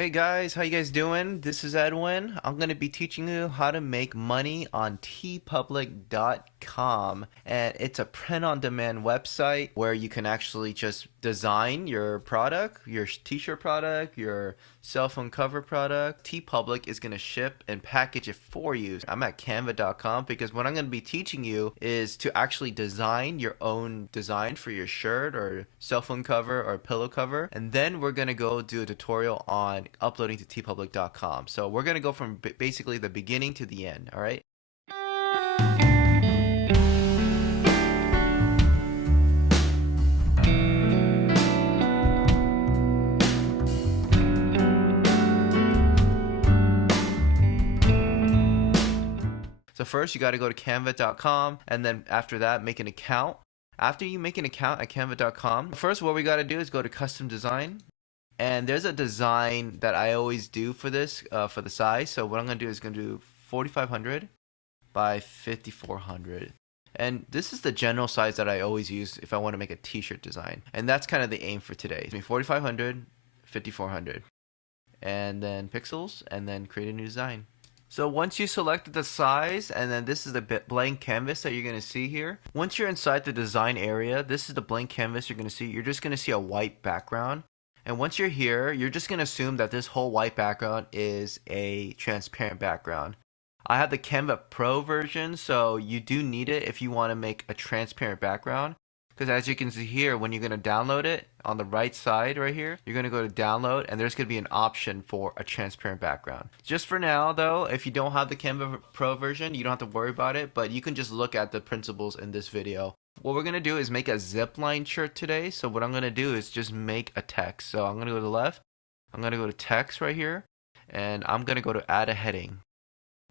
Hey guys, how you guys doing? This is Edwin. I'm going to be teaching you how to make money on teepublic.com, and it's a print-on-demand website where you can actually just design your product, your t-shirt product, your cell phone cover product. Teepublic is going to ship and package it for you. I'm at canva.com because what I'm going to be teaching you is to actually design your own design for your shirt or cell phone cover or pillow cover, and then we're going to go do a tutorial on uploading to teepublic.com. So we're going to go from basically the beginning to the end, all right? So first you got to go to canva.com, and then after that make an account. After you make an account at canva.com, first what we got to do is go to custom design. And there's a design that I always do for this, for the size. So what I'm going to do is going to do 4500 by 5400. And this is the general size that I always use if I want to make a t-shirt design. And that's kind of the aim for today. It's 4500, 5400. And then pixels, and then create a new design. So once you selected the size, and then this is the blank canvas that you're going to see here. Once you're inside the design area, this is the blank canvas you're going to see. You're just going to see a white background. And once you're here, you're just going to assume that this whole white background is a transparent background. I have the Canva Pro version, so you do need it if you want to make a transparent background. Because as you can see here, when you're going to download it, on the right side right here, you're going to go to download, and there's going to be an option for a transparent background. Just for now though, if you don't have the Canva Pro version, you don't have to worry about it, but you can just look at the principles in this video. What we're going to do is make a zipline shirt today. So what I'm going to do is just make a text. So I'm going to go to the left. I'm going to go to text right here. And I'm going to go to add a heading.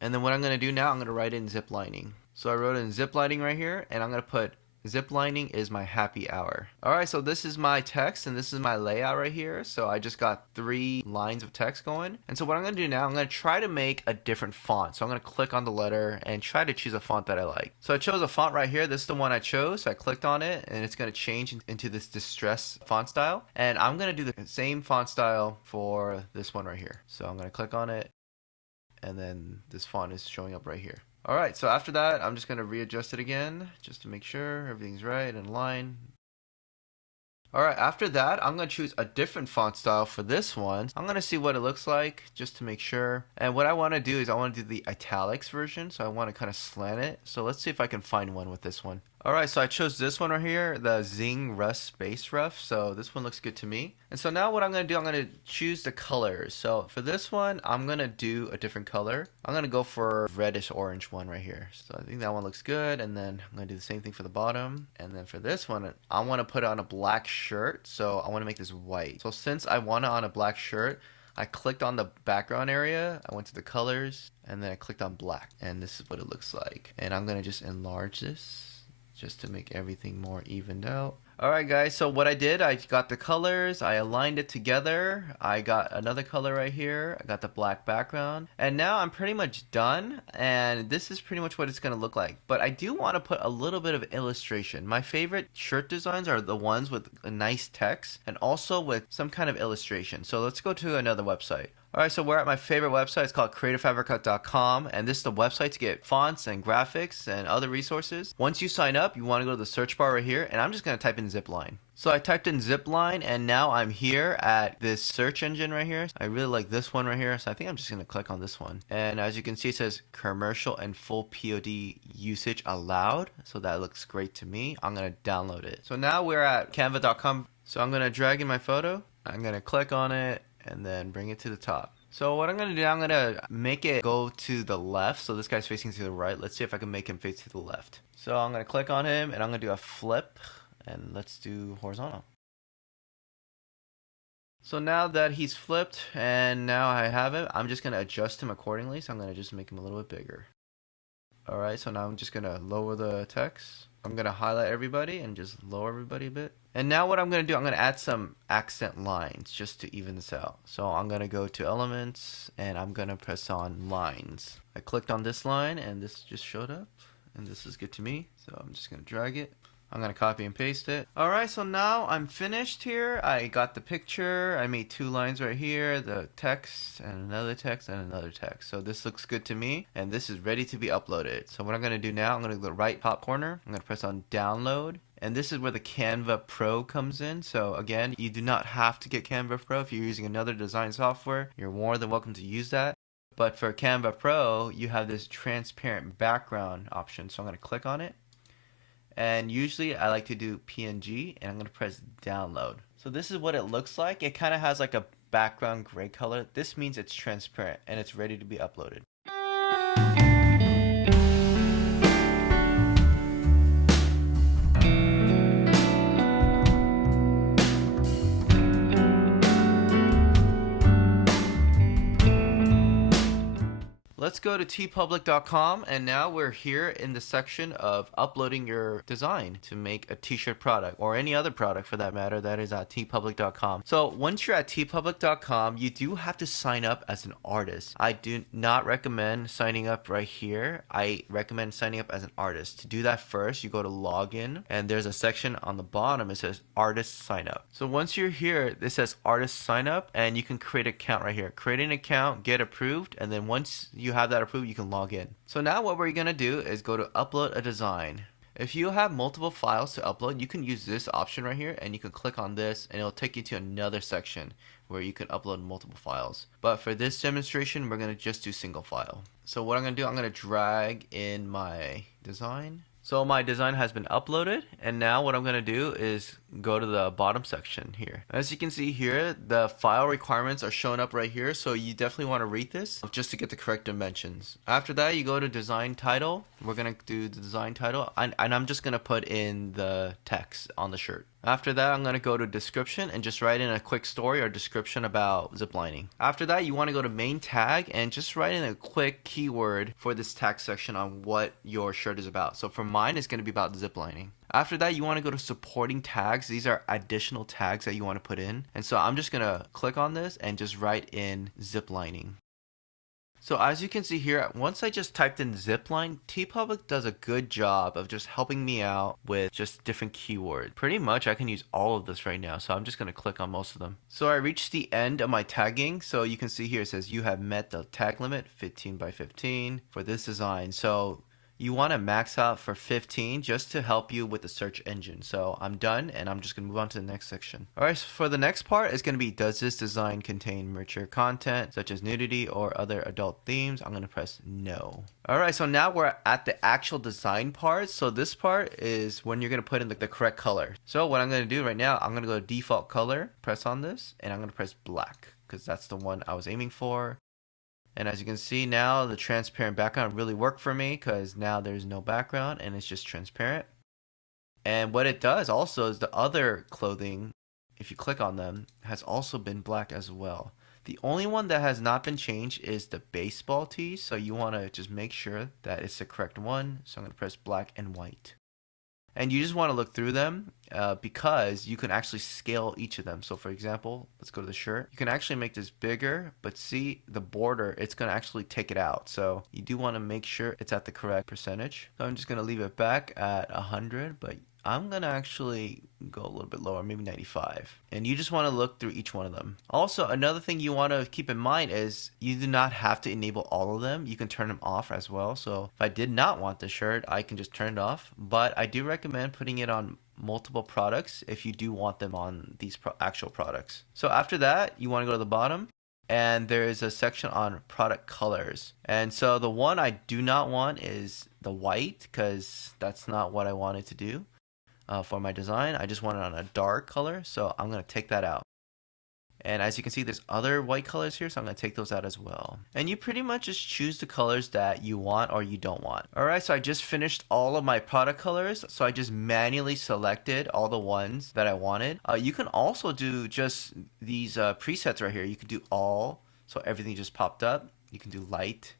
And then what I'm going to do now, I'm going to write in ziplining. So I wrote in ziplining right here. And I'm going to put ziplining is my happy hour. Alright, so this is my text and this is my layout right here. So I just got 3 lines of text going. And so what I'm going to do now, I'm going to try to make a different font. So I'm going to click on the letter and try to choose a font that I like. So I chose a font right here. This is the one I chose. So I clicked on it and it's going to change into this distress font style. And I'm going to do the same font style for this one right here. So I'm going to click on it and then this font is showing up right here. Alright, so after that, I'm just going to readjust it again, just to make sure everything's right and in line. Alright, after that, I'm going to choose a different font style for this one. I'm going to see what it looks like, just to make sure. And what I want to do is I want to do the italics version, so I want to kind of slant it. So let's see if I can find one with this one. Alright, so I chose this one right here, the Zing Rust Space Rough. So this one looks good to me. And so now what I'm going to do, I'm going to choose the colors. So for this one, I'm going to do a different color. I'm going to go for reddish orange one right here. So I think that one looks good. And then I'm going to do the same thing for the bottom. And then for this one, I want to put it on a black shirt. So I want to make this white. So since I want it on a black shirt, I clicked on the background area, I went to the colors, and then I clicked on black. And this is what it looks like. And I'm going to just enlarge this, just to make everything more evened out. Alright guys, so what I did, I got the colors, I aligned it together, I got another color right here, I got the black background, and now I'm pretty much done, and this is pretty much what it's going to look like. But I do want to put a little bit of illustration. My favorite shirt designs are the ones with a nice text, and also with some kind of illustration. So let's go to another website. Alright, so we're at my favorite website. It's called creativefabrica.com, and this is the website to get fonts and graphics and other resources. Once you sign up, you want to go to the search bar right here, and I'm just going to type in zipline. So I typed in zipline, and now I'm here at this search engine right here. I really like this one right here, so I think I'm just going to click on this one. And as you can see, it says commercial and full POD usage allowed. So that looks great to me. I'm going to download it. So now we're at canva.com. So I'm going to drag in my photo. I'm going to click on it and then bring it to the top. So what I'm going to do, I'm going to make it go to the left. So this guy's facing to the right. Let's see if I can make him face to the left. So I'm going to click on him and I'm going to do a flip, and let's do horizontal. So now that he's flipped and now I have it, I'm just going to adjust him accordingly. So I'm going to just make him a little bit bigger. Alright, so now I'm just going to lower the text. I'm going to highlight everybody and just lower everybody a bit. And now what I'm going to do, I'm going to add some accent lines just to even this out. So I'm going to go to elements and I'm going to press on lines. I clicked on this line and this just showed up, and this is good to me. So I'm just going to drag it. I'm gonna copy and paste it. Alright, so now I'm finished here. I got the picture. I made 2 lines right here, the text and another text and another text. So this looks good to me, and this is ready to be uploaded. So what I'm gonna do now, I'm gonna go to the right top corner. I'm gonna press on download. And this is where the Canva Pro comes in. So again, you do not have to get Canva Pro. If you're using another design software, you're more than welcome to use that. But for Canva Pro, you have this transparent background option. So I'm gonna click on it. And usually I like to do PNG, and I'm going to press download. So this is what it looks like. It kind of has like a background gray color. This means it's transparent and it's ready to be uploaded. Let's go to teepublic.com, and now we're here in the section of uploading your design to make a t-shirt product or any other product for that matter that is at teepublic.com. So once you're at teepublic.com, you do have to sign up as an artist. I do not recommend signing up right here. I recommend signing up as an artist. To do that first, you go to login, and there's a section on the bottom. It says artist sign up. So once you're here, this says artist sign up, and you can create an account right here. Create an account, get approved, and then once you have that approved, you can log in. So now what we're gonna do is go to upload a design. If you have multiple files to upload, you can use this option right here, and you can click on this and it'll take you to another section where you can upload multiple files. But for this demonstration, we're gonna just do single file. So what I'm gonna do, I'm gonna drag in my design. So my design has been uploaded, and now what I'm going to do is go to the bottom section here. As you can see here, the file requirements are showing up right here, so you definitely want to read this just to get the correct dimensions. After that, you go to design title. We're going to do the design title, and I'm just going to put in the text on the shirt. After that, I'm going to go to description and just write in a quick story or description about ziplining. After that, you want to go to main tag and just write in a quick keyword for this tag section on what your shirt is about. So for mine, it's going to be about ziplining. After that, you want to go to supporting tags. These are additional tags that you want to put in. And so I'm just going to click on this and just write in ziplining. So as you can see here, once I just typed in zipline, Teepublic does a good job of just helping me out with just different keywords. Pretty much I can use all of this right now, so I'm just going to click on most of them. So I reached the end of my tagging, so you can see here it says you have met the tag limit 15 by 15 for this design. So you want to max out for 15 just to help you with the search engine. So I'm done, and I'm just going to move on to the next section. Alright, so for the next part, it's going to be, does this design contain mature content such as nudity or other adult themes? I'm going to press no. Alright, so now we're at the actual design part. So this part is when you're going to put in the correct color. So what I'm going to do right now, I'm going to go to default color, press on this, and I'm going to press black because that's the one I was aiming for. And as you can see now, the transparent background really worked for me because now there's no background and it's just transparent. And what it does also is the other clothing, if you click on them, has also been black as well. The only one that has not been changed is the baseball tee. So you want to just make sure that it's the correct one. So I'm going to press black and white. And you just want to look through them because you can actually scale each of them. So for example, let's go to the shirt. You can actually make this bigger, but see the border, it's going to actually take it out. So you do want to make sure it's at the correct percentage. So I'm just going to leave it back at 100, but I'm going to actually go a little bit lower, maybe 95. And you just want to look through each one of them. Also, another thing you want to keep in mind is you do not have to enable all of them. You can turn them off as well. So if I did not want the shirt, I can just turn it off. But I do recommend putting it on multiple products if you do want them on these actual products. So after that, you want to go to the bottom. And there is a section on product colors. And so the one I do not want is the white because that's not what I wanted to do. For my design, I just want it on a dark color, so I'm going to take that out. And as you can see, there's other white colors here, so I'm going to take those out as well. And you pretty much just choose the colors that you want or you don't want. Alright, so I just finished all of my product colors, so I just manually selected all the ones that I wanted. You can also do just these presets right here. You can do all, so everything just popped up. You can do light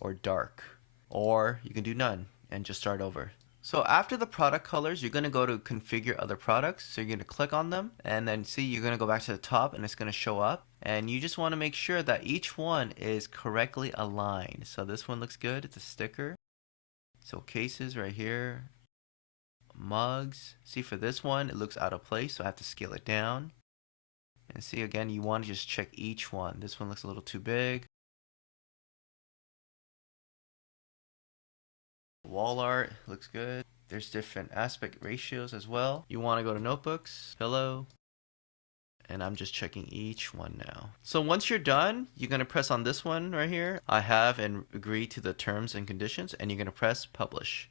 or dark, or you can do none and just start over. So after the product colors, you're going to go to configure other products. So you're going to click on them and then see you're going to go back to the top and it's going to show up. And you just want to make sure that each one is correctly aligned. So this one looks good. It's a sticker. So cases right here. mugs. See, for this one, it looks out of place, so I have to scale it down. And see, again, you want to just check each one. This one looks a little too big. Wall art looks good. There's different aspect ratios as well. You want to go to notebooks, pillow, and I'm just checking each one now. So once you're done, you're going to press on this one right here. I have and agree to the terms and conditions, and you're going to press publish.